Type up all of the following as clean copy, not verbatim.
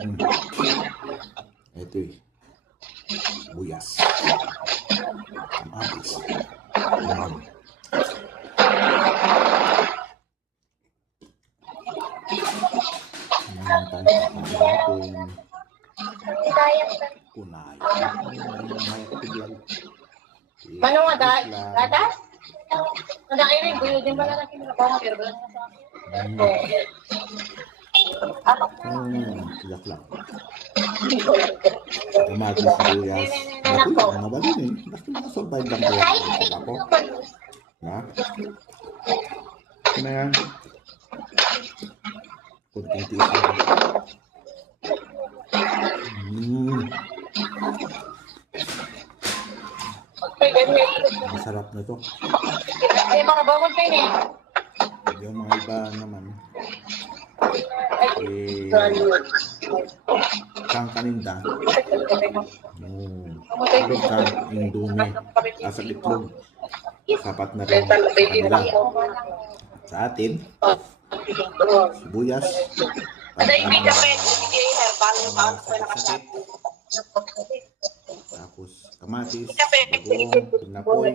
Ito eh. Buyas. Kamatis. Natin. Kunay. Ano nga gatas? Ang iring ko din pala na kinakabawa pero wala na sa Silak lang. Kamatis, buyas. Nabali eh. Basta makasurvive lang ko yan. Ako. Na? Ito na yan. Kunting tiis lang. Masarap na to. Ay, mga bawal kayo eh. Yung mga iba naman. Kang kaninda. Itlog ka, indomie. Asal itlog. Sapat na rin sa kanila. Sa atin, sibuyas. Tapos kamatis, bagong, pinapoy,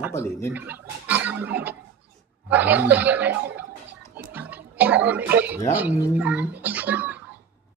mabalinin. Yan.